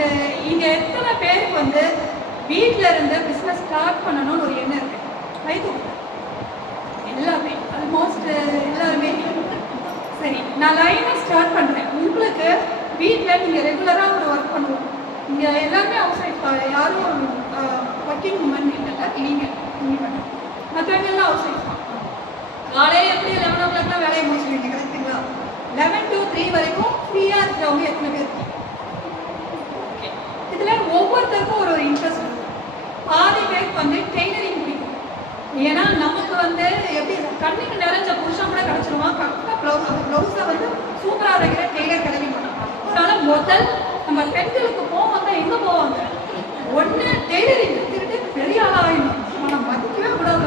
And இங்கே எத்தனை பேருக்கு வந்து வீட்டில் இருந்து பிஸ்னஸ் ஸ்டார்ட் பண்ணணும்னு ஒரு எண்ணம் இருக்கு? ரைட்டு, எல்லாமே ஆல்மோஸ்ட் எல்லாருமே. சரி, நான் லைனாக ஸ்டார்ட் பண்ணுறேன். உங்களுக்கு வீட்டில் நீங்கள் ரெகுலராக ஒரு ஒர்க் பண்ணுவோம். இங்கே எல்லாருமே ஹவுஸ் ஒய்ஃப், யாரும் ஒர்க்கிங் உமன் இல்லைல்ல, நீங்கள் பண்ண மற்றவங்க எல்லாம் ஹவுஸ் ஒய்ஃப் தான். காலையில் எப்படி 11 o'clockலாம் வேலையை முடிச்சுருவீங்க கரெக்டுங்களா? 11 to 3 வரைக்கும் ஃப்ரீயாக இருக்கிறவங்க எத்தனை பேர் இருக்கீங்க? ஓகே, இதில் ஒவ்வொருத்தருக்கும் ஒரு இன்ட்ரெஸ்ட் இருக்கும். பாதி பேருக்கு வந்து டெய்லரிங் பிடிக்கும். ஏன்னா நமக்கு வந்து எப்படி கண்ணுக்கு நிறைஞ்ச புருஷன் கூட கிடச்சிருவான். கரெக்டாக அந்த ப்ளவுஸை வந்து சூப்பராக வைக்கிற டெய்லர் கிடைக்க மாட்டாங்க. அதனால் முதல் நம்ம பெண்களுக்கு போவாங்க, எங்கே போவாங்க? ஒன்று டெய்லரிங் எடுத்துக்கிட்டு பெரிய ஆளாக ஆகிடும். நம்ம மதிக்கவே கூடாது,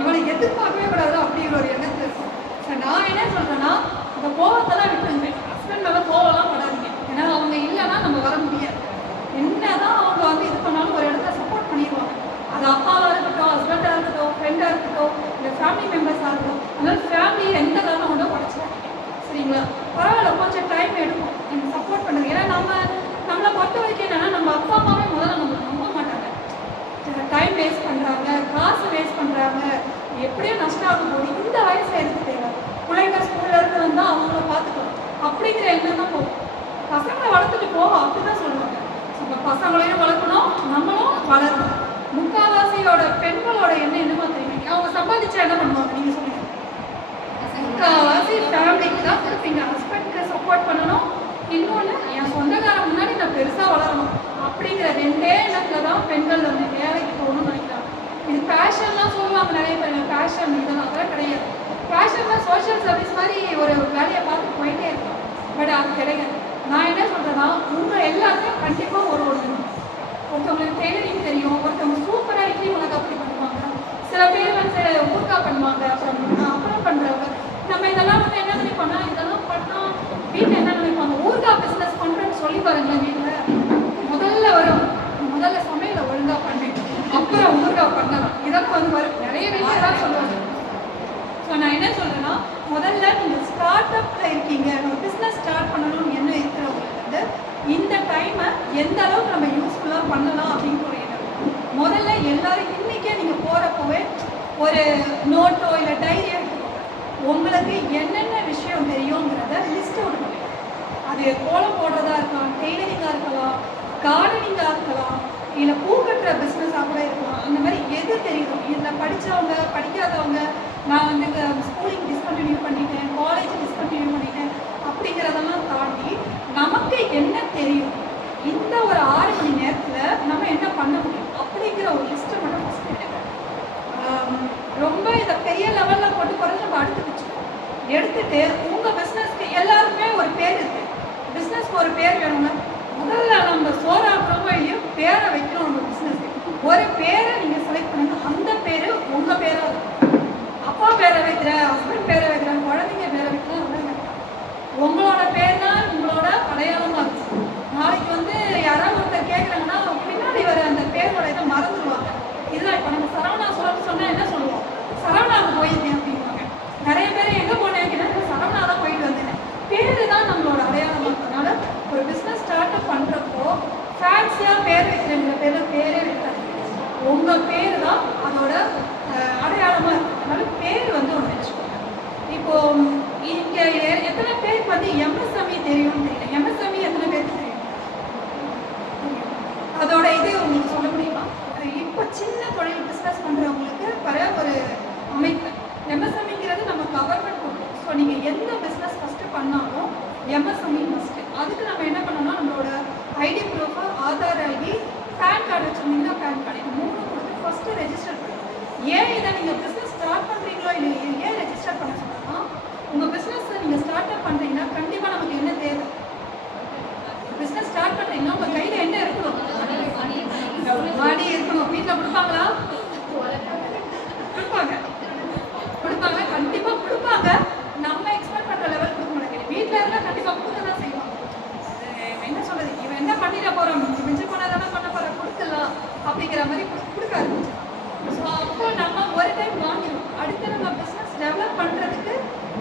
இவனை எதிர்பார்க்கவே கூடாது அப்படிங்கிற ஒரு எண்ணத்தில் இருக்கும். சார் நான் என்ன சொல்கிறேன்னா, இந்த கோவத்தெல்லாம் விட்டுருங்க. ஹஸ்பண்ட் மேலே கோவம்லாம் படாதீங்க. ஏன்னா அவங்க இல்லைன்னா நம்ம வர முடியாது. என்னதான் அவங்க வந்து இது பண்ணாலும் ஒரு இடத்துல சப்போர்ட் பண்ணிடுவாங்க. அது அப்பாவாக இருக்கட்டும், ஹஸ்பண்டாக இருக்கட்டும், ஃப்ரெண்டாக இருக்கட்டும், இல்லை ஃபேமிலி மெம்பர்ஸாக இருக்கட்டும். அதனால ஃபேமிலியை எந்த காரணம் ஒன்றும் உடச்சிடாதீங்க. சரிங்களா? பரவாயில்ல, கொஞ்சம் டைம் எடுக்கும், நீங்கள் சப்போர்ட் பண்ணுங்க. ஏன்னா நம்மளை பொறுத்த வரைக்கும் என்னென்னா, நம்ம அப்பா அம்மாவே முதல்ல நம்ம நம்ப மாட்டாங்க. டைம் வேஸ்ட் பண்ணுறாங்க, காசு வேஸ்ட் பண்ணுறாங்க, எப்படியோ நஷ்டம் ஆகும் போது இந்த வயசு எடுத்து தேவை. பிள்ளைங்க ஸ்கூல்ல இருந்து வந்தால் அவங்கள பார்த்துக்கணும் அப்படிங்கிற எண்ணம் தான் போகும். பசங்களை வளர்த்துட்டு போவோம் அப்படிதான் சொல்லுவாங்க. நம்ம பசங்களையும் வளர்க்கணும், நம்மளும் வளரணும். முக்கால்வாசியோட பெண்களோட எண்ணம் என்னமா தெரியுங்க? அவங்க சம்பாதிச்சா என்ன பண்ணுவாங்க நீங்க சொல்லுங்க? முக்கால்வாசி ஃபேமிலிக்கு தான் கொடுப்பீங்க. ஹஸ்பண்டுக்கு சப்போர்ட் பண்ணணும், இன்னொன்று என் சொந்தக்காரன் முன்னாடி நான் பெருசாக வளரணும் அப்படிங்கிற ரெண்டே எண்ணத்தில் தான் பெண்கள் வந்து வேலைக்கு போகணும்னு நினைக்கிறாங்க. இது பேஷன்லாம் சொல்லுவாங்க நிறைய பேர். பேஷன் இதெல்லாம் அதெல்லாம் கிடையாது. பேஷன்னா சோஷியல் சர்வீஸ் மாதிரி ஒரு வேலையை பார்த்து போயிட்டே இருக்கலாம். பட் அது கிடையாது. நான் என்ன சொல்கிறேன்னா, உங்கள் எல்லாருக்கும் கண்டிப்பாக ஒரு ஒருத்தவங்களுக்கு டெய்லரிங் தெரியும், ஒருத்தவங்க சூப்பராக இட்லி மிளகா அப்படி பண்ணுவாங்க, சில பேர் வந்து ஊர்கா பண்ணுவாங்க, அப்புறம் பண்ணுறவங்க. நம்ம இதெல்லாம் வந்து என்ன நினைப்போம்னா, இதெல்லாம் பண்ணால் வீட்டில் என்ன நினைப்பாங்க? ஊர்கா பிஸ்னஸ் பண்ணுறேன்னு சொல்லி பாருங்களேன். வீட்டில் முதல்ல சமையலை ஒழுங்காக பண்ணி அப்புறம் ஊர்கா பண்ணலாம். இதெல்லாம் வந்து வரும் நிறைய வீட்டில் தான் சொல்லுவாங்க. ஸோ நான் என்ன சொல்கிறேன்னா, முதல்ல நீங்கள் ஸ்டார்ட் அப்பில் இருக்கீங்க, ஒரு பிஸ்னஸ் ஸ்டார்ட் பண்ணணும்னு என்ன இருக்கிறவங்களுக்கு வந்து இந்த டைமை எந்த அளவுக்கு நம்ம யூஸ்ஃபுல்லாக பண்ணலாம் அப்படின்னு ஒரு எண்ணம். முதல்ல எல்லாரும் இன்றைக்கே நீங்கள் போகிறப்போவே ஒரு நோட்டோ இல்லை டைரி எடுத்துக்கோங்க. உங்களுக்கு என்னென்ன விஷயம் தெரியுங்கிறத லிஸ்ட் அவுட் பண்ணுங்க. அது கோலம் போடுறதா இருக்கலாம், டெய்லரிங்காக இருக்கலாம், கார்டனிங்காக இருக்கலாம், இல்லை பூ கட்டுற பிஸ்னஸாக கூட இருக்கலாம். அந்த மாதிரி எது தெரியும், இதில் படித்தவங்க படிக்காதவங்க, நான் வந்து ஸ்கூலிங் டிஸ்கண்டினியூ பண்ணிட்டேன், காலேஜ் டிஸ்கண்டினியூ பண்ணிட்டேன் அப்படிங்கிறதெல்லாம் தாண்டி நமக்கு என்ன தெரியும், இந்த ஒரு 6 மணி நேரத்தில் நம்ம என்ன பண்ண முடியும் அப்படிங்கிற ஒரு லிஸ்ட்டை மட்டும் ஃபஸ்ட் எடுங்க. ரொம்ப இதை பெரிய லெவலில் கொண்டு போகிறது நம்ம அடுத்து வச்சுக்கோம். எடுத்துட்டு உங்கள் பிஸ்னஸ்க்கு எல்லாருக்குமே ஒரு பேர் இருக்குது. பிஸ்னஸ்க்கு ஒரு பேர் வேணுங்க. முதல்ல நம்ம சோறாக்குறோமோ இல்லையோ பேரை வைக்கணும். நம்ம பிஸ்னஸ்க்கு ஒரு பேரை நீங்கள் செலக்ட் பண்ணுங்க. அந்த பேர் உங்கள் பேராக இருக்கும். அப்பா பேரை வைக்கிறேன், ஹஸ்பண்ட் பேரை வைக்கிறேன், குழந்தைங்க பேரை வைக்கிறேன், உங்களோட பேர் தான் உங்களோட அடையாளமாக இருக்கும். நாளைக்கு வந்து யாராவது ஒருத்தர் கேட்குறாங்கன்னா பின்னாடி வர அந்த பேரோட இதை மறந்துடுவாங்க. இதுதான் இப்போ நம்ம சரவணா சொன்னால் என்ன சொல்லுவோம்? சரவணாவுக்கு போயிருக்கேன் அப்படின்வாங்க. நிறைய பேர் எங்கே போனேன் அப்படின்னா சரவணா தான் போயிட்டு வந்தேன். பேர் தான் நம்மளோட அடையாளமாக இருக்கிறதுனால ஒரு பிஸ்னஸ் ஸ்டார்ட் அப் பண்ணுறப்போ ஃபேன்சியாக பேர் வைக்கிறேங்கிற பேரே வைக்காது. உங்கள் பேர் தான் அதோட அடையாளமாக இருக்குது. அதனால பேர் வந்து ஒன்று வச்சுக்கோங்க. இப்போது இங்கே எத்தனை பேருக்கு வந்து எம்எஸ்எம்இ தெரியும்னு தெரியல. எம்எஸ்எம்இ எத்தனை பேருக்கு தெரியும்? அதோட இது உங்களுக்கு சொல்ல முடியுமா? இப்போ சின்ன தொழில் பிஸ்னஸ் பண்ணுறவங்களுக்கு வர ஒரு அமைப்பு. எம்எஸ்எம்இங்கிறது நம்ம கவர்மெண்ட் கொடுக்கும். ஸோ நீங்கள் எந்த பிஸ்னஸ் ஃபஸ்ட்டு பண்ணாலும் எம்எஸ்எம்இ ஃபஸ்ட்டு. அதுக்கு நம்ம என்ன பண்ணோம்னா, நம்மளோட ID proof, Aadhaar ID, PAN card வச்சுருந்தீங்கன்னா பேன் கார்டு, இது 3 கொடுத்து ஃபஸ்ட்டு ரெஜிஸ்டர் பண்ணுங்க. ஏன் இதை நீங்கள் பிஸ்னஸ் ஸ்டார்ட் பண்ணுறீங்களோ இல்லை ஏன் ரெஜிஸ்டர் பண்ண சொன்னோம்னா, உங்கள் பிஸ்னஸை நீங்கள் ஸ்டார்ட் அப் பண்ணுறீங்கன்னா கண்டிப்பாக நமக்கு என்ன தேவை? பிஸ்னஸ் ஸ்டார்ட் பண்ணுறீங்கன்னா உங்கள் கையில் என்ன இருக்கணும்? மணி இருக்கணும். வீட்டில் கொடுப்பாங்களா? கொடுப்பாங்க, கண்டிப்பாக கொடுப்பாங்க. நம்ம எக்ஸ்பெக்ட் பண்ணுற லெவல் கொடுக்க மாட்டேங்குது. வீட்டில் இருந்தால் கண்டிப்பாக கொடுக்க தான் செய்வாங்க. என்ன சொல்கிறது, இவன் என்ன பண்ணிட போகிறோம், மிஞ்சி போனதானே பண்ண போகிறோம், கொடுத்துடலாம் அப்படிங்கிற மாதிரி கொடுக்க ஆரம்பிச்சிடும். ஸோ அப்போ நம்ம ஒரு டைம் வாங்கிடுவோம். அடுத்து நம்ம பிஸ்னஸ் டெவலப் பண்ணுறதுக்கு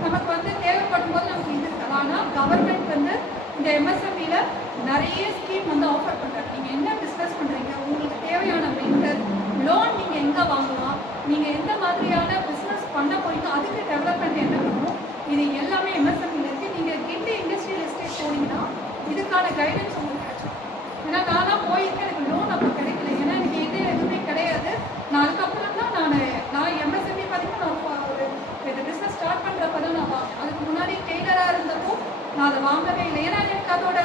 நமக்கு வந்து தேவைப்படும் போது நமக்கு இது இருக்குது. ஆனால் கவர்மெண்ட் வந்து இந்த எம்எஸ்எம்இல நிறைய ஸ்கீம் வந்து ஆஃபர் நீங்கள் எந்த மாதிரியான பிஸ்னஸ் பண்ண போறீங்க, அதுக்கு டெவலப்மெண்ட் என்ன பண்ணணும், இது எல்லாமே எம்எஸ்எம்இல இருக்குது. நீங்கள் கிண்டி இண்டஸ்ட்ரியல் எஸ்டேட் போனீங்கன்னா இதுக்கான கைடன்ஸ் உங்களுக்கு கிடைச்சிடும். ஏன்னா நான்லாம் போயிருக்கேன், எனக்கு லோன் அப்போ கிடைக்கல. ஏன்னா எனக்கு இது எதுவுமே கிடையாது. நான் அதுக்கப்புறம் தான் நான் எம்எஸ்எம்இ பார்த்தீங்கன்னா நான் ஒரு பிஸ்னஸ் ஸ்டார்ட் பண்ணுறப்ப தான் நான் வாங்கினேன். அதுக்கு முன்னாடி டெய்லராக இருந்தப்போ நான் அதை வாங்கவே இல்லை. ஏன்னா எனக்கு அதோட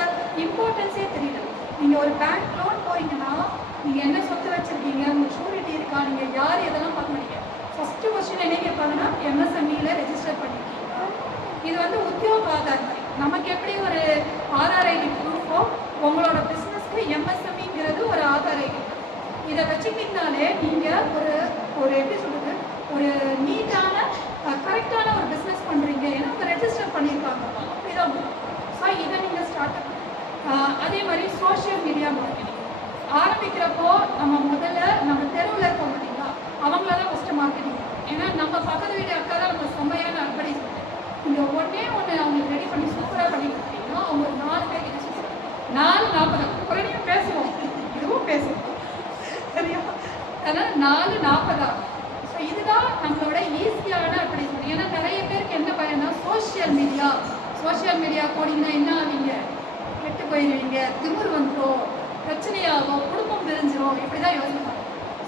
இம்பார்ட்டன்ஸே தெரியல. நீங்கள் ஒரு பேங்க் லோன் போறீங்கன்னா நீங்கள் என்ன சொத்து வச்சுருக்கீங்க, உங்கள் ஷூரிட்டி இருக்கா, நீங்கள் யார் எதெல்லாம் பார்க்க மாட்டீங்க. ஃபஸ்ட்டு கொஸ்டின் என்ன கேட்பாங்கன்னா எம்எஸ்எம்இல ரெஜிஸ்டர் பண்ணியிருக்கீங்களா. இது வந்து உத்தியோக ஆதார் மாதிரி. நமக்கு எப்படி ஒரு ஆதார் ஐடி ப்ரூஃபோ, உங்களோட பிஸ்னஸ்க்கு எம்எஸ்எம்இங்கிறது ஒரு ஆதார் ஐடி. இதை வச்சுக்கிட்டீங்கனாலே நீங்கள் ஒரு எப்படி சொல்கிறது, ஒரு நீட்டான கரெக்டான ஒரு பிஸ்னஸ் பண்ணுறீங்க. ஏன்னா அவங்க ரெஜிஸ்டர் பண்ணியிருக்காங்க, அப்படிதான். ஸோ இதை நீங்கள் ஸ்டார்ட் பண்ணி அதே மாதிரி சோஷியல் மீடியா மார்க்கெட்டிங் ஆரம்பிக்கிறப்போ முதல்ல நம்ம தெருவில் இருக்கோம் பார்த்தீங்களா, அவங்கள தான் ஃபஸ்ட்டு மார்க்கெட்டிங். ஏன்னா நம்ம பக்கத்து வீடு அக்கா தான் நம்ம செம்மையான அட்வர்டைஸ்மெண்ட். நீங்கள் ஒன்று அவங்களுக்கு ரெடி பண்ணி சூப்பராக பண்ணி கொடுத்தீங்கன்னா அவங்க ஒரு 4 பேர் கிட்ட 4:40 குறையும் பேசுவோம், இதுவும் பேசுவோம், சரியா? அதனால் 4:40 ஆகும். ஸோ இதுதான் நம்மளோட ஈஸியான அட்வர்டைஸ்மெண்ட். ஏன்னா நிறைய பேருக்கு என்ன பயன்னா சோஷியல் மீடியா போனீங்கன்னா என்ன ஆவீங்க, கெட்டு போயிடுவீங்க, திமிர் வந்துடும், பிரச்சனையாகும், குடும்பம் பிரிஞ்சிடும், இப்படி தான் யோசிப்பாங்க.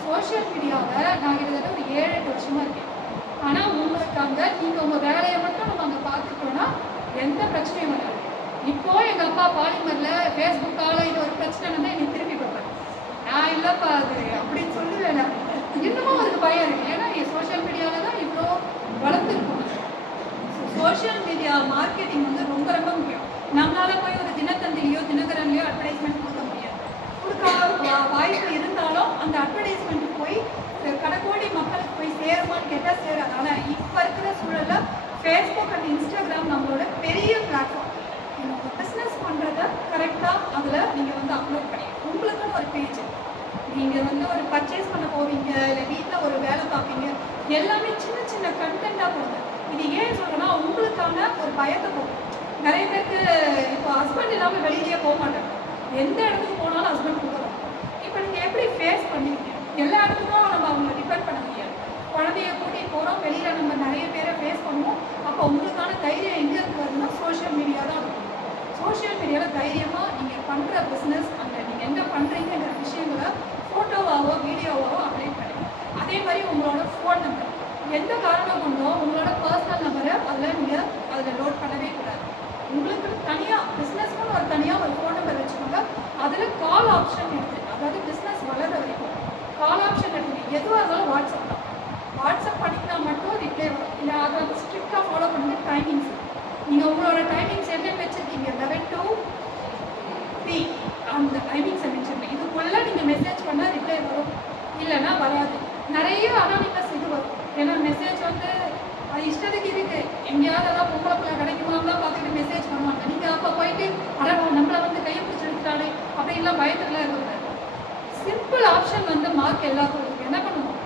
சோஷியல் மீடியாவில் நான் கிட்டத்தட்ட ஒரு 7-8 வருஷமாக இருக்கேன். ஆனால் உங்களுக்கு அங்கே நீங்கள் உங்கள் வேலையை மட்டும் நம்ம அங்கே பார்த்துட்டோன்னா எந்த பிரச்சனையும் வராது. இப்போது எங்கள் அப்பா பாலிமரில் ஃபேஸ்புக்கால் இது ஒரு பிரச்சனை வந்து என்னை திருப்பி பார்ப்பாரு. நான் இல்லைப்பா அது அப்படின்னு சொல்லுவேன். நான் இன்னமும் அதுக்கு பயம் இருக்குது. ஏன்னா சோஷியல் மீடியாவில் தான் இவ்வளோ வளர்ந்துருக்கோம். சோஷியல் மீடியா மார்க்கெட்டிங் வந்து ரொம்ப ரொம்ப முக்கியம். நம்மளால போய் ஒரு தினத்தந்திலையோ தினகரன்லையோ அட்வர்டைஸ்மெண்ட் கொடுக்க முடியாது. கொடுக்க வாய்ப்பு இருந்தாலும் அந்த அட்வர்டைஸ்மெண்ட் போய் கடைக்கோடி மக்களுக்கு போய் சேருமான்னு கேட்டால் சேராது. ஆனால் இப்போ இருக்கிற சூழலில் ஃபேஸ்புக் அண்ட் இன்ஸ்டாகிராம் நம்மளோட பெரிய பிளாட்ஃபார்ம். நீங்கள் உங்கள் பிஸ்னஸ் பண்ணுறத கரெக்டாக அதில் நீங்கள் வந்து அப்லோட் பண்ணி உங்களுக்குன்னு ஒரு பேஜ், நீங்கள் வந்து ஒரு பர்ச்சேஸ் பண்ண போவீங்க, இல்லை வீட்டில் ஒரு வேலை பார்ப்பீங்க, எல்லாமே சின்ன சின்ன கண்டென்ட்டாக போடுங்க. இது ஏன் சொல்கிறேன்னா உங்களுக்கான ஒரு பயத்தை போகும். நிறைய பேருக்கு இப்போ ஹஸ்பண்ட் இல்லாமல் வெளியிலேயே போக மாட்டாங்க. எந்த இடத்துக்கு போனாலும் ஹஸ்பண்ட் கொடுக்குறோம். இப்போ நீங்கள் எப்படி ஃபேஸ் பண்ணுவீங்க? எல்லா இடத்துக்கும் நம்ம அவங்களை டிபெண்ட் பண்ண முடியாது. குழந்தைய கூட்டிகிட்டு போகிறோம், வெளியில் நம்ம நிறைய பேரை ஃபேஸ் பண்ணுவோம். அப்போ உங்களுக்கான தைரியம் எங்கேருந்து வருதுன்னா சோஷியல் மீடியா தான் இருக்கும். சோஷியல் மீடியாவில் தைரியமாக நீங்கள் பண்ணுற பிஸ்னஸ், அந்த நீங்கள் என்ன பண்ணுறீங்கிற விஷயங்களை ஃபோட்டோவாவோ வீடியோவாவோ அப்டேட் பண்ணுங்க. அதே மாதிரி உங்களோட ஃபோன் நம்பர் எந்த காரணம் கொண்டோ உங்களோட பர்சனல் நம்பரை அதில் லோட் பண்ணவே கூடாது. உங்களுக்கு தனியாக பிஸ்னஸ்க்குன்னு ஒரு தனியாக ஒரு ஃபோன் நம்பர் வச்சுக்கோங்க. அதில் கால் ஆப்ஷன் எடுத்துங்க. அதாவது பிஸ்னஸ் வளர வரைக்கும் கால் ஆப்ஷன் எடுத்துங்க. எதுவாக இருந்தாலும் வாட்ஸ்அப் பண்ணிங்கன்னா மட்டும் ரிப்ளை வரும். இல்லை அதை வந்து ஸ்ட்ரிக்டாக ஃபாலோ பண்ணுங்க. டைமிங்ஸ் நீங்கள் உங்களோட டைமிங்ஸ் என்ன வச்சுருக்கீங்க, 11 to 3 அந்த டைமிங்ஸை மென்ஷன் இதுக்குள்ளே நீங்கள் மெசேஜ் பண்ணால் ரிப்ளை வரும், இல்லைன்னா வராது. நிறைய அனானிமஸ் இது வரும். ஏன்னா மெசேஜ் வந்து அது இஷ்டத்துக்கு இருக்குது. எங்கேயாவது ஏதாவது பொம்பளை பிள்ளை கிடைக்குமாலாம் பார்த்துட்டு மெசேஜ் பண்ணுவாங்க. நீங்கள் அப்போ போயிட்டு நம்மளை வந்து கையை பிடிச்சி எடுத்துட்டாலே அப்படின்லாம் பயத்துக்குலாம் இருக்கக்கூடாது. சிம்பிள் ஆப்ஷன் வந்து மார்க் எல்லாருக்கும் இருக்குது. என்ன பண்ணுவோம்,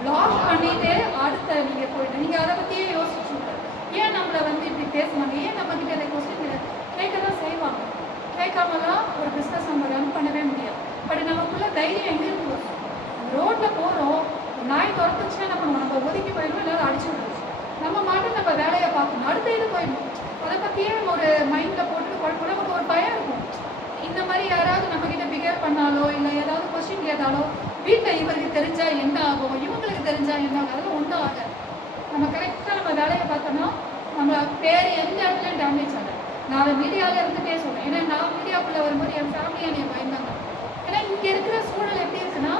பிளாக் பண்ணிவிட்டு அடுத்த நீங்கள் போயிட்டு நீங்கள் அதை பற்றியே யோசிச்சுட்டு ஏன் நம்மளை வந்து இப்படி பேசுவாங்க, ஏன் நம்மக்கிட்ட அந்த கொஸ்டின் கேட்க தான் செய்வாங்க. கேட்காமலாம் ஒரு பிஸ்னஸ் நம்ம ரன் பண்ணவே முடியாது. பட் நமக்குள்ள தைரியம் எங்கேருந்து வரும்? ரோட்டில் போகிறோம், நாய் துரத்துச்சுன்னா என்ன பண்ணுவோம், நம்ம ஒதுக்கி போயிடுவோம், எல்லாரும் அடிச்சு விடுவோம். நம்ம மாட்டும் நம்ம வேலையை பார்க்கணும், அடுத்த இது போயிடணும். அதை பற்றியே ஒரு மைண்டில் போட்டுட்டு குழப்பம் நமக்கு ஒரு பயம் இருக்கும். இந்த மாதிரி யாராவது நம்மக்கிட்ட பிஹேவ் பண்ணாலோ இல்லை ஏதாவது கொஸ்டின் கேட்டாலோ வீட்டில் இவருக்கு தெரிஞ்சால் என்ன ஆகும், இவங்களுக்கு தெரிஞ்சால் என்ன ஆகும், அதெல்லாம் ஒன்றும் ஆகாது. நம்ம கரெக்டாக நம்ம வேலையை பார்த்தோன்னா நம்ம பேர் எந்த இடத்துலையும் டேமேஜ் ஆகாது. நான் மீடியாவில் இருந்துகிட்டே சொல்கிறேன். ஏன்னா நான் மீடியாவுக்குள்ளே வரும்போது என் ஃபேமிலியை என்னை பயந்தாங்க. ஏன்னா இங்கே இருக்கிற சூழல் எப்படி இருக்குன்னா,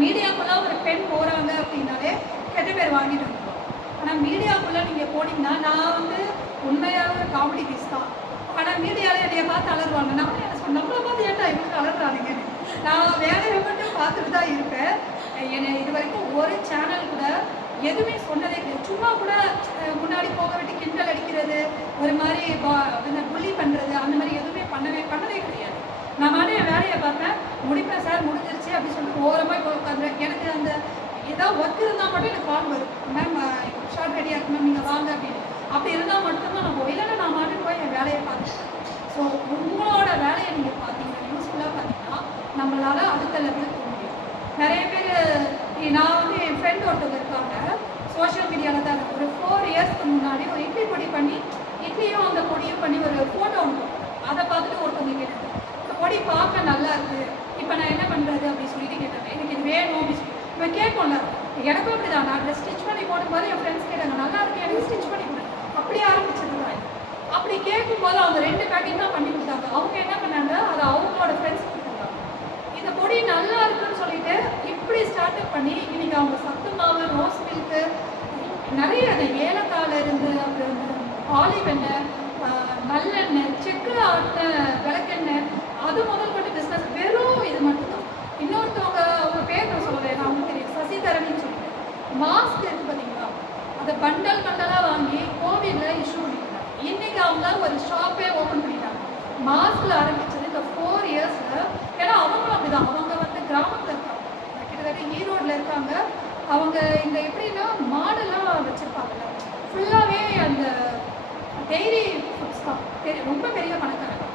மீடியாக்குள்ளே ஒரு பெண் போகிறாங்க அப்படின்னாலே கெட்ட பேர் வாங்கிட்டு வந்துடும். ஆனால் மீடியாவுக்குள்ளே நீங்கள் போனீங்கன்னா நான் வந்து உண்மையாக ஒரு காமெடி பீஸ் தான். ஆனால் மீடியாவில் என்னைய பார்த்து அலறுவாங்க. நான் என்ன சொன்னேன், நம்மளை பார்த்து ஏன்டா இவங்க அலறுறானுங்கன்னு. நான் வேலையை மட்டும் பார்த்துட்டு தான் இருப்பேன். என்னை இது வரைக்கும் ஒரு சேனல் கூட எதுவுமே சொன்னதே கிடையாது. சும்மா கூட முன்னாடி போக விட்டு கிண்டல் அடிக்கிறது, ஒரு மாதிரி புள்ளி பண்ணுறது, அந்த மாதிரி எதுவுமே பண்ணவே கிடையாது. நான் மாதிரி என் வேலையை பார்ப்பேன், முடிப்பேன், சார் முடிஞ்சிருச்சு அப்படின்னு சொல்லிட்டு ஓரமாக இப்போ உட்காந்துருவேன். எனக்கு அந்த ஏதாவது ஒர்க் இருந்தால் மட்டும் எனக்கு கால் வரும், மேம் ஷார்ட் ரெடியாக இருக்கு மேம் நீங்கள் வாங்க அப்படின்னு. அப்படி இருந்தால் மட்டும்தான் நான் போய், இல்லைன்னா நான் மட்டும் போய் என் வேலையை பார்த்துட்டேன். ஸோ உங்களோட வேலையை நீங்கள் பார்த்தீங்கன்னா யூஸ்ஃபுல்லாக பார்த்தீங்கன்னா நம்மளால் அடுத்த லெவலுக்கு போக முடியும். நிறைய பேர் நான் வந்து என் ஃப்ரெண்ட் வருஷத்துக்கு முன்னாடி ஒரு இட்லி பொடி பண்ணி இட்லியும் அந்த பொடியும் பண்ணி ஒரு ஃபோட்டோ ஒன்று அதை பார்த்துட்டு ஒருத்தவங்க கேட்டாங்க, இந்த பொடி பார்க்க நல்லா இருக்கு, இப்போ நான் என்ன பண்ணுறது அப்படின்னு சொல்லிட்டு கேட்டாங்க. எனக்கு இது வேணும் அப்படின்னு சொல்லி இப்போ கேட்போம்ல, எனக்கும் அப்படி தான். நான் ட்ரெஸ் ஸ்டிச் பண்ணி போடும்போது என் ஃப்ரெண்ட்ஸ் கேட்டாங்க, நல்லா இருக்கு எனக்கு ஸ்டிச் பண்ணி கொடு, அப்படி ஆரம்பிச்சது தான். அப்படி கேட்கும்போது அவங்க 2 பேக்கிங் தான் பண்ணி கொடுத்தாங்க. அவங்க என்ன பண்ணாங்க, அதை அவங்களோட ஃப்ரெண்ட்ஸ் கொடுத்தாங்க. இந்த பொடி நல்லா இருக்குன்னு சொல்லிட்டு இப்படி ஸ்டார்ட் அப் பண்ணி இன்னைக்கு அவங்க சத்து மாவு, ரோஸ் மில்க்கு, நிறைய அந்த ஏலக்காயில இருந்து அப்புறம் ஆலிவ் எண்ணெய், நல்லெண்ணெய், செக்கில் ஆட்டின விளக்கெண்ணெய், அது முதல் கொண்டு பிஸ்னஸ் வெறும் இது மட்டும்தான். இன்னொருத்தவங்க அவங்க பேர் நான் சொல்லுவேன், நான் அவங்களுக்கு தெரியும், சசிதரணின்னு சொல்லிட்டு மாஸ்க் இருக்கு பார்த்தீங்களா, அதை பண்டல் பண்டலாக வாங்கி கோவிட்ல இஷ்யூ பண்ணிட்டாங்க. இன்னைக்கு அவங்க ஒரு ஷாப்பே ஓப்பன் பண்ணிட்டாங்க. மாஸ்க்ல ஆரம்பிச்சது இந்த 4 இயர்ஸ்ல. ஏன்னா அவங்களும் அப்படிதான், அவங்க வந்து கிராமத்தில் இருக்காங்க, கிட்டத்தட்ட ஈரோடுல இருக்காங்க. அவங்க இந்த எப்படின்னா மாடெல்லாம் வச்சிருப்பாங்கல்ல, ஃபுல்லாகவே அந்த டெய்ரி ஃபுட்ஸ் தான், ரொம்ப பெரிய பணக்காரங்க.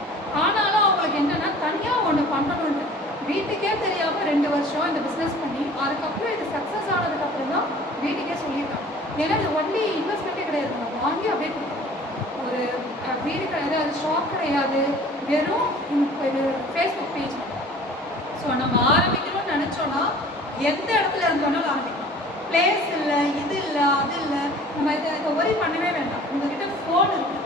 ஆனாலும் அவங்களுக்கு என்னன்னா தனியாக ஒன்று பண்ணணும்னு வீட்டுக்கே தெரியாமல் 2 வருஷம் இந்த பிஸ்னஸ் பண்ணி அதுக்கப்புறம் இது சக்ஸஸ் ஆனதுக்கப்புறம் தான் வீட்டுக்கே சொல்லியிருக்காங்க. ஏன்னா இது ஒன்லி இன்வெஸ்ட்மெண்ட்டே கிடையாது, நம்ம வாங்கி அப்படியே கொடுக்கணும். ஒரு வீடு கிடையாது, அது ஷாப் கிடையாது, வெறும் இது ஃபேஸ்புக் பேஜ். ஸோ நம்ம ஆரம்பிக்கணும்னு நினச்சோன்னா எந்த இடத்துல இருந்தோன்னாலும் ஆரம்பிக்கலாம். பிளேஸ் இல்லை, இது இல்லை, அது இல்லை, நம்ம இதை ஒரி பண்ணவே வேண்டாம். உங்ககிட்ட ஃபோன் இருக்குது,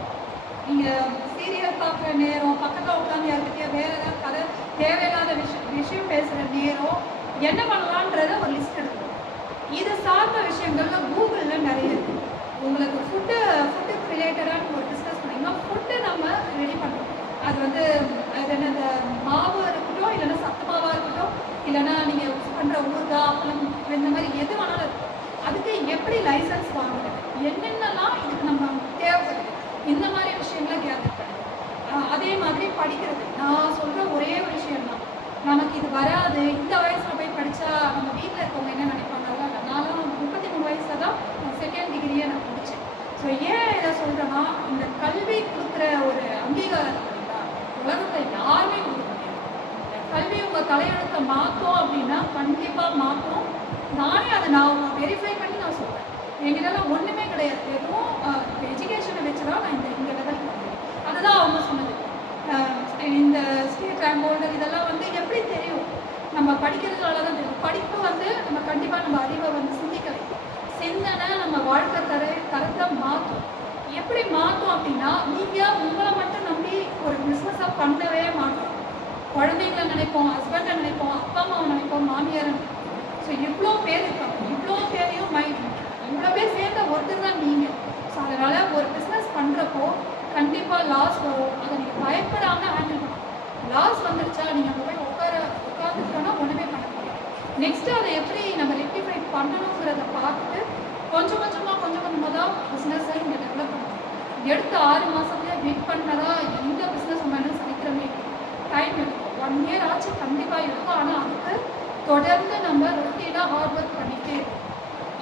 நீங்கள் சீரியல் பார்க்குற நேரம், பக்கத்தில் உட்காந்து யாருக்கிட்டே வேறு ஏதாவது கதை தேவையில்லாத விஷயம் பேசுகிற நேரம் என்ன பண்ணலான்றத ஒரு லிஸ்ட் எடுக்கணும். இது சார்ந்த விஷயங்கள்ல கூகுளில் நிறைய இருக்குது. உங்களுக்கு ஃபுட்டு ரிலேட்டடான ஒரு பிஸ்னஸ் பண்ணிங்கன்னா ஃபுட்டு நம்ம ரெடி பண்ணுறோம். அது வந்து அது என்ன, இந்த மாவு இருக்கட்டும், இல்லைன்னா சத்து மாவாக இருக்கட்டும், இல்லைன்னா நீங்கள் பண்ணுற ஊறுகாய், அப்பளம், இந்த மாதிரி எது வேணாலும் இருக்கும். அதுக்கு எப்படி லைசன்ஸ் வாங்குறது, என்னென்னலாம் இதுக்கு நம்ம தேவைப்படுது, இந்த மாதிரி விஷயங்களை கேதர் பண்ணுது. அதே மாதிரி படிக்கிறது, நான் சொல்கிற ஒரே ஒரு விஷயம் தான், நமக்கு இது வராது, இந்த வயசில் போய் படித்தா நம்ம வீட்டில் இருக்கவங்க என்ன நினைப்பாங்க. நானும் 33 வயசில் தான் செகண்ட் டிகிரியை நான் முடித்தேன். ஸோ ஏன் இதை சொல்கிறேன்னா, இந்த கல்வி கொடுக்குற ஒரு அங்கீகாரம் பார்த்தீங்களா, உலகத்தில் யாருமே கொடுக்க முடியாது. கல்வி உங்கள் தலையெழுத்தை மாற்றும் அப்படின்னா கண்டிப்பாக மாற்றும். நானே அதை நான் வெரிஃபை பண்ணி நான் சொல்கிறேன். எங்கிட்டலாம் ஒன்றுமே கிடையாது, வெறும் எஜுகேஷனை வச்சு தான் நான் இந்த லெவலுக்கு வந்தேன். அதுதான் அவங்க சொன்னது. இந்த ஸ்டேட் ரேங்க் ஹோல்டர் இதெல்லாம் வந்து எப்படி தெரியும், நம்ம படிக்கிறதுனால தான் தெரியும். படிப்பு வந்து நம்ம கண்டிப்பாக நம்ம அறிவை வந்து சிந்திக்க வைக்கும். சிந்தனை நம்ம வாழ்க்கை தரத்தை மாற்றும். எப்படி மாற்றும் அப்படின்னா, நீங்கள் உங்களை மட்டும் நம்பி ஒரு பிஸ்னஸாக பண்ணவே மாட்டோம். குழந்தைங்களை நினைப்போம், ஹஸ்பண்டை நினைப்போம், அப்பா அம்மாவை நினைப்போம், மாமியாரை நினைப்போம். ஸோ இவ்வளோ பேர் இருக்காங்க, இவ்வளோ பேரையும் இவ்வளோ பேர் சேர்ந்த ஒருத்தர் தான் நீங்கள். ஸோ அதனால் ஒரு பிஸ்னஸ் பண்ணுறப்போ கண்டிப்பாக லாஸ் வரும். அதை நீங்கள் பயப்படாமல் ஹேண்டில் பண்ணணும். லாஸ் வந்துருச்சா நீங்கள் அங்கே போய் உட்காந்துட்டோன்னா ஒன்றுமே பண்ண முடியாது. நெக்ஸ்ட்டு அதை எப்படி நம்ம ரெக்டிஃபை பண்ணணுங்கிறத பார்த்துட்டு கொஞ்சம் கொஞ்சமாக தான் பிஸ்னஸை இங்கே டெவலப் பண்ணணும். எடுத்த 6 மாதத்துல பிட் பண்ணதா எந்த பிஸ்னஸ் மேலும் சீக்கிரமே டைம் எடுக்கும். 1 இயர் ஆச்சு கண்டிப்பாக இருக்கும். ஆனால் அதுக்கு தொடர்ந்து நம்ம ரொட்டீனாக ஹார்ட் ஒர்க் பண்ணிகிட்டே இருக்கோம்.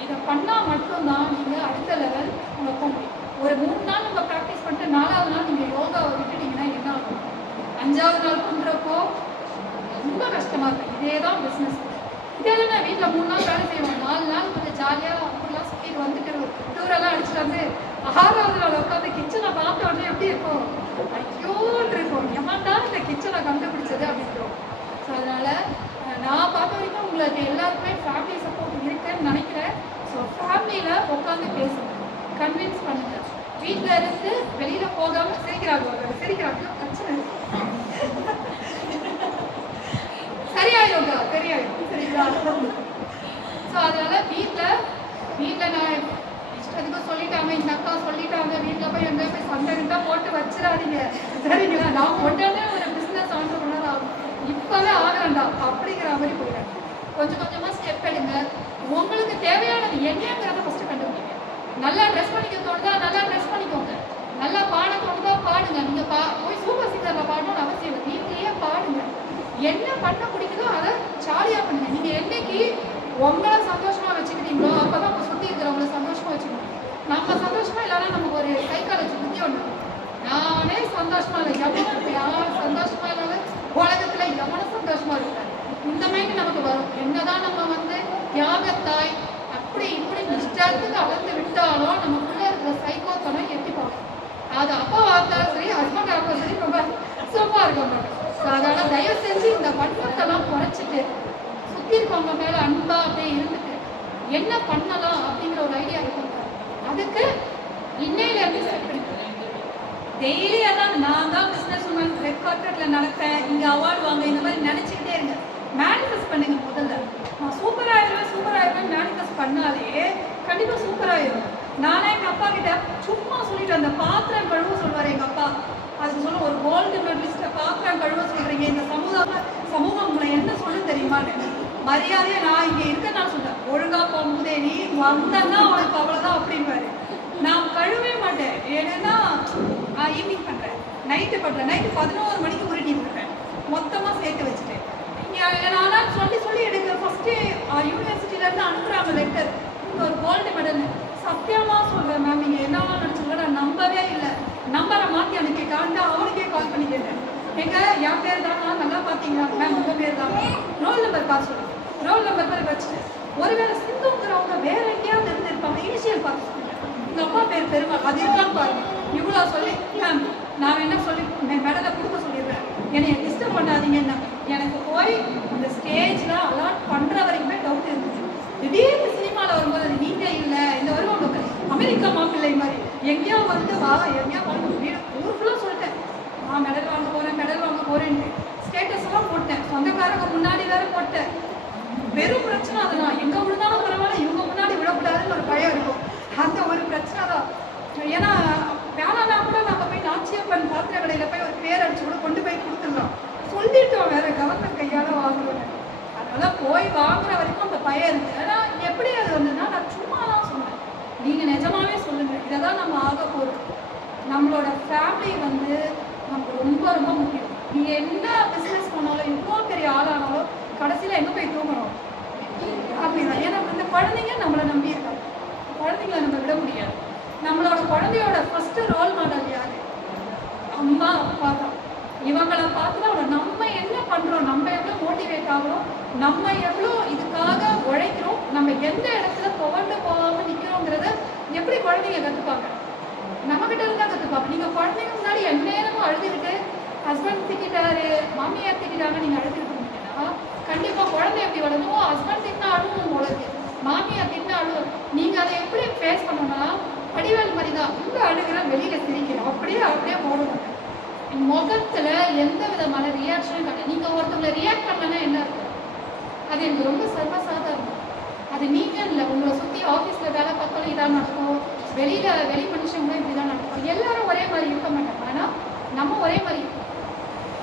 இதை பண்ணால் மட்டும்தான் நீங்கள் அடுத்த லெவல் போக முடியும். ஒரு 3 நாள் நம்ம ப்ராக்டிஸ் பண்ணிட்டு 4வது நாள் நீங்கள் யோகாவை விட்டுட்டீங்கன்னா என்ன ஆகும், 5வது நாள் பண்ணுறப்போ ரொம்ப கஷ்டமாக இருக்கும். இதே தான் பிஸ்னஸ். இதே தான் நான் வீட்டில் 3 நாள் வேலை செய்வோம், 4 நாள் கொஞ்சம் ஜாலியாக அப்படிலாம் சுற்றிட்டு வந்துட்டு டூரெல்லாம் அடிச்சுட்டு வந்து 6வது நாள் உட்காந்து கிச்சனை பார்த்த உடனே எப்படி இருக்கும், ஐயோன்னு இருக்கும், எவன்டா இந்த கிச்சனை கண்டுபிடிச்சது அப்படின்றோம். ஸோ அதனால் நான் பார்த்த வரைக்கும் உங்களுக்கு எல்லாருக்குமே ஃபேமிலி சப்போர்ட் இருக்குன்னு நினைக்கிறேன். ஸோ ஃபேமிலியில் உட்காந்து பேசுங்க, கன்வின்ஸ் பண்ணுங்கள். வீட்டில் இருந்து வெளியில் போகாமல் சிரிக்கிறாங்க பிரச்சனை சரியாயோங்க சரியாயும் சரிங்களா. ஸோ அதனால் வீட்டில் நான் இஷ்டத்துக்கு சொல்லிட்டாங்க, இந்த அக்கா சொல்லிட்டாங்க, வீட்டில் போய் எங்கே போய் சண்டை போட்டு வச்சிடாதீங்க சரிங்களா. நான் உடனே ஒரு பிஸ்னஸ் ஆண்டர்ப்ரனர் ஆகும், இப்போவே ஆகிறேன்டா அப்படிங்கிற மாதிரி போயிடாங்க. கொஞ்சம் கொஞ்சமாக ஸ்டெப் எடுங்க. உங்களுக்கு தேவையானது என்னங்கிறத ஃபஸ்ட்டு கண்டுபிடிங்க. நல்லா ட்ரெஸ் பண்ணிக்க தோணுதா நல்லா ட்ரெஸ் பண்ணிக்கோங்க, நல்லா பாட தோணுதா பாடுங்க. நீங்கள் போய் சூப்பர் சிங்கரில் பாடணும்னு அவசியம் இல்லை, வீட்லேயே பாடுங்க. என்ன பண்ண பிடிக்குதோ அதை ஜாலியாக பண்ணுங்கள். நீங்கள் என்னைக்கு உங்களை சந்தோஷமாக வச்சுக்கிறீங்களோ அப்போ தான் உங்கள் சுற்றி இருக்கிறவங்களை சந்தோஷமாக வச்சுக்கணும். நம்ம சந்தோஷமாக இல்லைன்னா நமக்கு ஒரு சைக்காலஜி புத்தி ஒன்று, நானே சந்தோஷமாக இல்லை, எவனும் யாரும் சந்தோஷமாக இல்லாத உலகத்தில் எவனும் சந்தோஷமாக இருக்காது. இந்த மாதிரி நமக்கு வரும். என்னதான் நம்ம வந்து தியாகத்தாய் அப்படி இப்படி இஷ்டத்துக்கு அளந்து விட்டாலும் நமக்குள்ளே இருக்கிற கோவமா இருக்கும். அதனால தயவு செஞ்சு இந்த வன்மத்தெல்லாம் குறைச்சிட்டு சுத்தி இருக்கவங்க மேல அன்பா அப்படியே இருந்துட்டு என்ன பண்ணலாம் அப்படிங்கிற ஒரு ஐடியா இருக்கும். அதுக்கு இன்னையில இருந்து ஸ்டார்ட் பண்ணிக்கிறேன். டெய்லி அதான் நான் தான் பிஸ்னஸ் உமன், ரெட் கார்பெட்ல நடப்பேன், இங்க அவார்டு வாங்க, இந்த மாதிரி நினைச்சுக்கிட்டே இருங்க. மேனிஃபெஸ்ட் பண்ணுங்க. முதல்ல நான் சூப்பர் ஆயிடுவேன் மேனிஃபெஸ்ட் பண்ணாலே கண்டிப்பா சூப்பர் ஆயிடும். நானே எங்க அப்பா கிட்ட சும்மா சொல்லிட்டு அந்த பாத்திரம் கழுவ சொல்லுவாரு எங்க அப்பா. அதுக்கு சொல்ல ஒரு கோல்டு மெடலிஸ்ட பாத்திரம் கழுவ சொல்றீங்க, இந்த சமூகம் உங்களை என்ன சொல்ல தெரியுமான்னு. மரியாதையா நான் இங்க இருக்க நான் சொல்றேன், ஒழுங்கா போகும்போதே நீ வந்தன்னா உனக்கு அவ்வளவுதான் அப்படின்பாரு. நான் கழுவே மாட்டேன். ஏன்னா ஈவினிங் பண்றேன், நைட்டு பண்றேன், நைட்டு 11 மணிக்கு உருட்டி இருப்பேன், மொத்தமா சேர்த்து வச்சுட்டேன். நான் சொல்லி எனக்கு ஃபர்ஸ்ட் யூனிவர்சிட்டில இருந்து அனுப்புறாங்க லெட்டர், ஒரு கோல்டு மெடல். சத்தியமா சொல்றேன் மேம், நீங்க என்ன நினைச்சுங்க, நான் நம்பவே இல்லை. நம்பரை மாத்தி அனுப்பிட்டான்ட்டு அவனுக்கே கால் பண்ணி கேட்டேன், எங்க என் பேர் தானா, நல்லா பாத்தீங்களா மேம், உங்க பேர் தான், ரோல் நம்பர் பார்த்து சொல்லுங்க. ரோல் நம்பர் பேர் வச்சுட்டு ஒருவேளை சிந்துங்கிறவங்க வேற எங்கேயாவது இருந்திருப்பாங்க, இனிஷியல் பார்த்து சொல்லுங்க. எங்க அப்பா பேர் பெருமாள், அது இருக்கான்னு பாருங்க. இவ்வளோ சொல்லி மேம் நான் என்ன சொல்லி மெடலை கொடுக்க சொல்லிடுறேன், என்னை டிஸ்டர்ப் பண்ணாதீங்கன்னா. எனக்கு போய் அந்த ஸ்டேஜ்ல அலாட் பண்ற வரைக்குமே டவுட் இருந்துச்சு. திடீர்னு சினிமாவில் வரும்போது அது நீங்க இல்லை, இந்த வருவாங்க அமெரிக்கா மாப்பிள்ளை மாதிரி எங்கேயோ வந்து வா, எங்கேயோ வந்து ஊர் ஃபுல்லாக சொல்லிட்டேன், நான் மெடல் வாங்க போறேன்ட்டு ஸ்டேட்டஸ் எல்லாம் போட்டேன், சொந்தக்காரங்க முன்னாடி வேற போட்டேன். வெறும் பிரச்சனை அதுதான். எங்க விழுந்தாலும் பரவாயில்ல, இவங்க முன்னாடி விழக்கூடாதுன்னு ஒரு பயம் இருக்கும். அந்த ஒரு பிரச்சனை தான். ஏன்னா வேணாம்னா கூட நம்ம போய் நாச்சியப்பன் பாத்திர கடையில போய் ஒரு பேர் அடிச்சு கூட கொண்டு போய் கொடுத்துடலாம், சொல்லிட்டோம் வேற கவர்மெண்ட் கையால வாங்குறோம். அதனால போய் வாங்குற வரைக்கும் அந்த பயம் இருக்கு. ஏன்னா எப்படி அது வந்ததுன்னா, நான் சும்மா தான் சொன்னேன், நீங்க நிஜமாவே சொல்லுங்க, இதை தான் நம்ம ஆக போறோம். நம்மளோட ஃபேமிலி வந்து நமக்கு ரொம்ப ரொம்ப முக்கியம். நீங்க என்ன பிசினஸ் பண்ணாலும், எவ்வளோ பெரிய ஆளானாலும் கடைசியில எங்க போய் தூங்குறோம் அப்படிதான். ஏன்னா இந்த குழந்தைங்க நம்மளை நம்பி இருக்காங்க, குழந்தைங்களை நம்ம விட முடியாது. நம்மளோட குழந்தையோட ஃபர்ஸ்ட் ரோல் மாடல் யாரு? அம்மா அப்பா தான். இவங்களை பார்த்துதான் நம்ம என்ன பண்றோம், நம்ம எவ்வளவு மோட்டிவேட் ஆகிறோம், நம்ம எவ்வளோ இதுக்காக உழைக்கிறோம், நம்ம எந்த இடத்துல துவண்டு போகாம நிக்கிறோங்கிறத எப்படி குழந்தைங்க கத்துப்பாங்க? நம்ம கிட்ட இருந்தா கத்துப்பாங்க. நீங்க குழந்தைங்க முன்னாடி எந்நேரமும் அழுதுகிட்டு ஹஸ்பண்ட் திட்டாரு, மாமியார் திட்டாங்க, நீங்க அழுதுகிட்டு இருந்தீங்கன்னா கண்டிப்பா குழந்தை எப்படி வளருமோ, ஹஸ்பண்ட் திட்டினா அழுவும் உலகு, மாமியார் திட்டினா அழுவும். நீங்க அதை எப்படி ஃபேஸ் பண்ணணும்னா, வடிவேல் மாதிரி தான், உள்ள அழுகிற வெளியில சிரிக்கிறோம், அப்படியே போடணும். முகத்துல எந்த விதமான ரியாக்ஷனும் கிடையாது. நீங்க ஒருத்தவங்களை ரியாக்ட் பண்ணலன்னா என்ன இருக்கும்? அது எனக்கு ரொம்ப சர்வசாதாரணம். அது நீங்க இல்லை, உங்களை சுத்தி ஆஃபீஸ்ல வேலை பார்த்தாலும் இதான் நடக்கும், வெளி மனுஷங்களும் இப்படிதான் நடக்கும். எல்லாரும் ஒரே மாதிரி இருக்க மாட்டாங்க, ஆனா நம்ம ஒரே மாதிரி இருக்கோம்.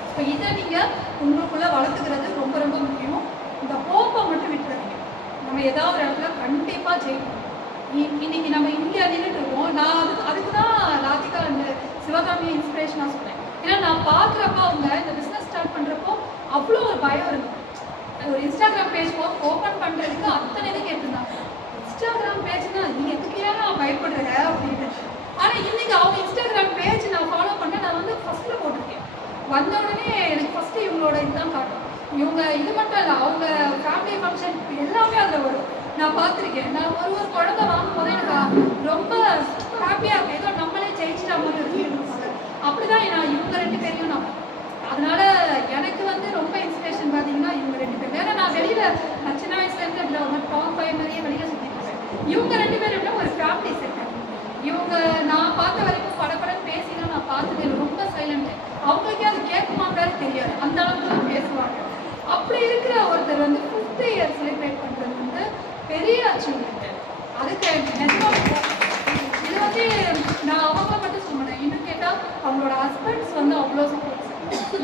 இப்போ இதை நீங்க உங்களுக்குள்ள வளர்த்துக்கிறது ரொம்ப ரொம்ப முக்கியம். இந்த ஹோப்பை மட்டும் விட்டுறாதீங்க. நம்ம ஏதாவது ஒரு இடத்துல கண்டிப்பா ஜெயிக்கணும். இன்னைக்கு நம்ம இங்கே நின்றுட்டு இருக்கோம். நான் அதுக்கு தான் ராதிகா அந்த சிவகாமியை இன்ஸ்பிரேஷனாக சொன்னேன். ஏன்னா நான் பார்க்குறப்ப அவங்க இந்த பிஸ்னஸ் ஸ்டார்ட் பண்ணுறப்போ அவ்வளோ ஒரு பயம் இருக்கும். ஒரு இன்ஸ்டாகிராம் பேஜ் ஓப்பன் பண்ணுறதுக்கு அத்தனை இது கேட்டிருந்தாங்க. இன்ஸ்டாகிராம் பேஜ்னா நீ எதுக்கே நான் பயப்படுறேன் அப்படின்னு. ஆனால் இன்னைக்கு அவங்க இன்ஸ்டாகிராம் பேஜ் நான் ஃபாலோ பண்ணேன். நான் வந்து ஃபர்ஸ்ட்டில் போட்டிருக்கேன். வந்த உடனே எனக்கு ஃபர்ஸ்ட் இவங்களோட இதுதான் காட்டும். இவங்க இது மட்டும் இல்லை, அவங்க ஃபேமிலி ஃபங்க்ஷன் எல்லாமே அதில் வரும். நான் பார்த்துருக்கேன். நான் ஒரு குழந்தை வாங்கும் போது எனக்கு ரொம்ப ஹாப்பியாக இருக்கும். ஏதோ நம்மளே ஜெயிச்சிட்டா மாதிரி இருக்கு. அப்படிதான் நான் இவங்க 2 பேரையும் நான், அதனால எனக்கு வந்து ரொம்ப இன்ஸ்பிரேஷன் பார்த்தீங்கன்னா இவங்க 2 பேர். ஏன்னா நான் வெளியில சின்ன வயசுலேருந்து டாப் 5 மாதிரியே வெளியில சுற்றிட்டு இருக்கேன். இவங்க 2 பேரும் விட ஒரு ஃபேமிலி செட். இவங்க நான் பார்த்த வரைக்கும் படப்படன்னு பேசினா நான் பார்த்தது ரொம்ப சைலண்ட். அவங்களுக்கே அது கேட்குமாங்கிறது தெரியாது, அந்த அளவுக்கு தான் பேசுவாங்க. அப்படி இருக்கிற ஒருத்தர் வந்து 5th இயர் செலிப்ரேட் பண்ணுறது வந்து பெரிய அச்சீவ்மெண்ட். அதுக்கு நிஜமா இது வந்து நான் அவங்க மட்டும் சொன்னேன். இன்னும் கேட்டால் அவங்களோட ஹஸ்பண்ட்ஸ் வந்து அவ்வளோ சப்போர்ட்ஸ்.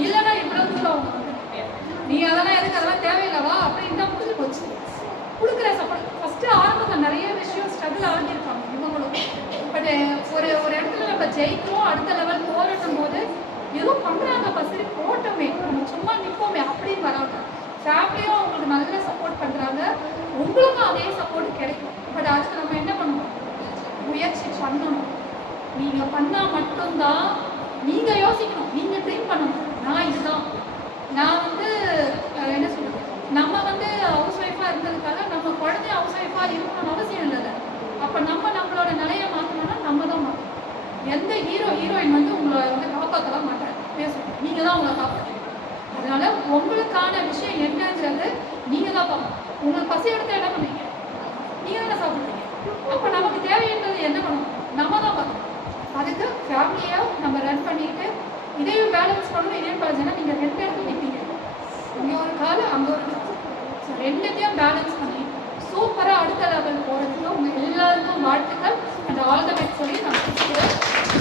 இல்லைன்னா இவ்வளோ தூரம் அவங்க வந்து நீ அதெல்லாம் எதுக்கு, அதெல்லாம் தேவையில்லவா அப்படின்னு தான் முடிஞ்சு போச்சு. கொடுக்குற சப்போர்ட் ஃபஸ்ட்டு ஆரம்பத்தில் நிறைய விஷயம் ஸ்ட்ரகிள் ஆகியிருப்பாங்க இவங்களும். பட் ஒரு இடத்துல நம்ம ஜெயிக்கிறோம், அடுத்த லெவல் போராட்டும் போது எதுவும் பண்ணுறாங்க பசங்க போட்டோமே, நம்ம சும்மா நிற்போமே அப்படின்னு வராங்க. ஃபேமிலியும் அவங்களுக்கு நல்ல சப்போர்ட் பண்ணுறாங்க, உங்களுக்கும் அதே சப்போர்ட் கிடைக்கும். பட் அதுக்கு நம்ம என்ன பண்ணணும்? முயற்சி பண்ணணும். நீங்கள் பண்ணால் மட்டும்தான். நீங்கள் யோசிக்கணும், நீங்கள் ட்ரீம் பண்ணணும். நான் இதுதான், நான் வந்து என்ன சொல்றது, நம்ம வந்து ஹவுஸ் ஒய்ஃபாக இருந்ததுக்காக நம்ம குழந்தைய ஹவுஸ் ஒய்ஃபாக இருக்கணும்னு அவசியம் இல்லைல்ல. அப்போ நம்மளோட நிலையை மாற்றணும்னா நம்ம தான் மாற்றணும். எந்த ஹீரோயின் வந்து உங்களை வந்து காப்பாற்றலாம் மாட்டாங்க, பேசணும். நீங்கள் தான் உங்களை உங்களுக்கு பசி எடுத்தால் என்ன பண்ணுவீங்க? நீங்கள் தானே சாப்பிடுவீங்க. அப்போ நமக்கு தேவைன்றது என்ன பண்ணணும்? நம்ம தான் பண்ணணும். அதுக்கு ஃபேமிலியாக நம்ம ரன் பண்ணிக்கிட்டு இதையும் பேலன்ஸ் பண்ணணும். இதையும் பேலன்ஸ் நீங்கள் 2 இடத்துல நிற்பீங்க. இங்கே ஒரு கால், அங்கே ஒரு கால். ஸோ 2த்தையும் பேலன்ஸ் பண்ணி சூப்பராக அடுத்த லெவல் போகிறதுக்கு உங்கள் எல்லாருக்கும் வாழ்த்துக்கள் அண்ட் ஆல் த பெஸ்ட் சொல்லி நான்